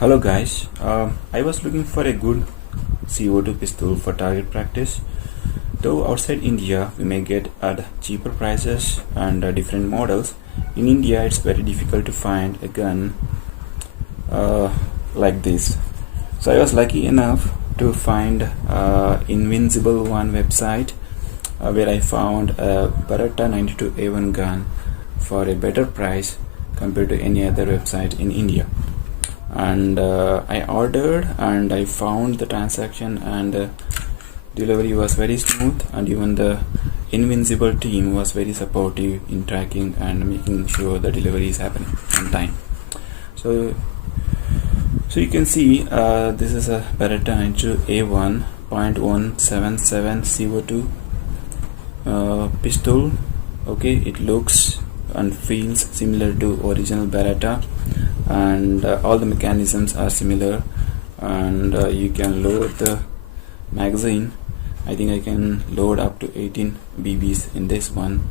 Hello guys, I was looking for a good CO2 pistol for target practice. Though outside India we may get at cheaper prices and different models, in India it's very difficult to find a gun like this. So I was lucky enough to find Invincible One website where I found a Beretta M92 gun for a better price compared to any other website in India. And I ordered and I found the transaction, and delivery was very smooth, and even the Invincible team was very supportive in tracking and making sure the delivery is happening on time. So you can see this is a Beretta A1 .177 CO2 pistol. Okay, it looks and feels similar to original Beretta, and all the mechanisms are similar, and you can load the magazine. I think I can load up to 18 BBs in this one,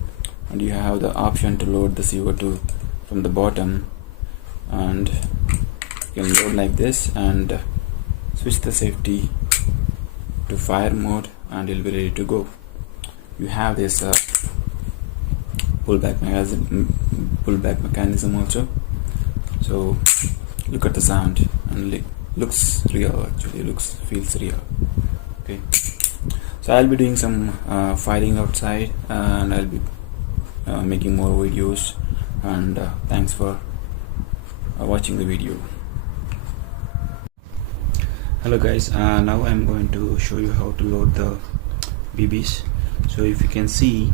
and you have the option to load the CO2 from the bottom, and you can load like this and switch the safety to fire mode, and you'll be ready to go. You have this pullback mechanism also. So look at the sound, and looks real, actually feels real. Okay, so I'll be doing some firing outside, and I'll be making more videos, and thanks for watching the video. Hello guys, now I'm going to show you how to load the BBs. So if you can see,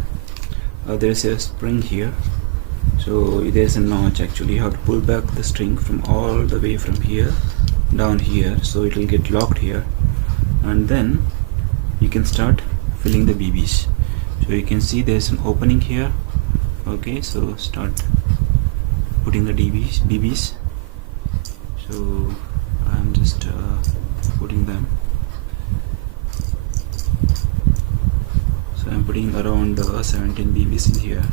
there's a spring here, so there's a notch. Actually, you have to pull back the string from all the way from here down here, so it will get locked here, and then you can start filling the BBs. So you can see there's an opening here. Okay, so start putting the BBs. So I'm just putting them. So I'm putting around 17 BBs in here.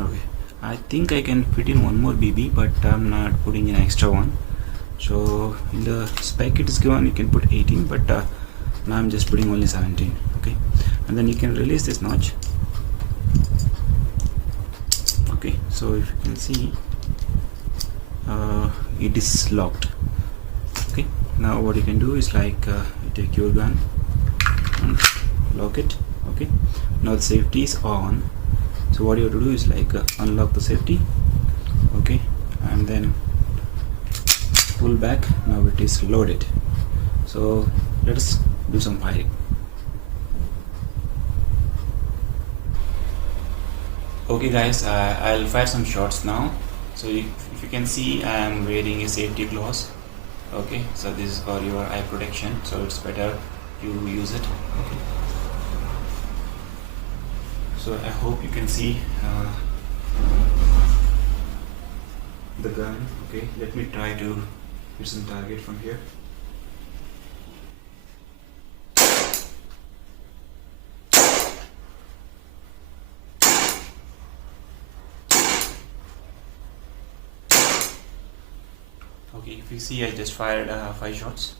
Okay, I think I can fit in one more BB, but I'm not putting an extra one. So in the spec it is given you can put 18, but now I'm just putting only 17. Okay, and then you can release this notch. Okay, so if you can see, it is locked. Okay, now what you can do is like you take your gun and lock it. Okay, now the safety is on. So what you have to do is like unlock the safety. Okay, and then pull back. Now it is loaded. So let us do some firing. Okay guys, I'll fire some shots now. So if you can see, I am wearing a safety gloves. Okay, so this is for your eye protection, so it's better you use it. Okay, so I hope you can see the gun. Okay, let me try to hit some target from here. Okay, if you see, I just fired 5 shots.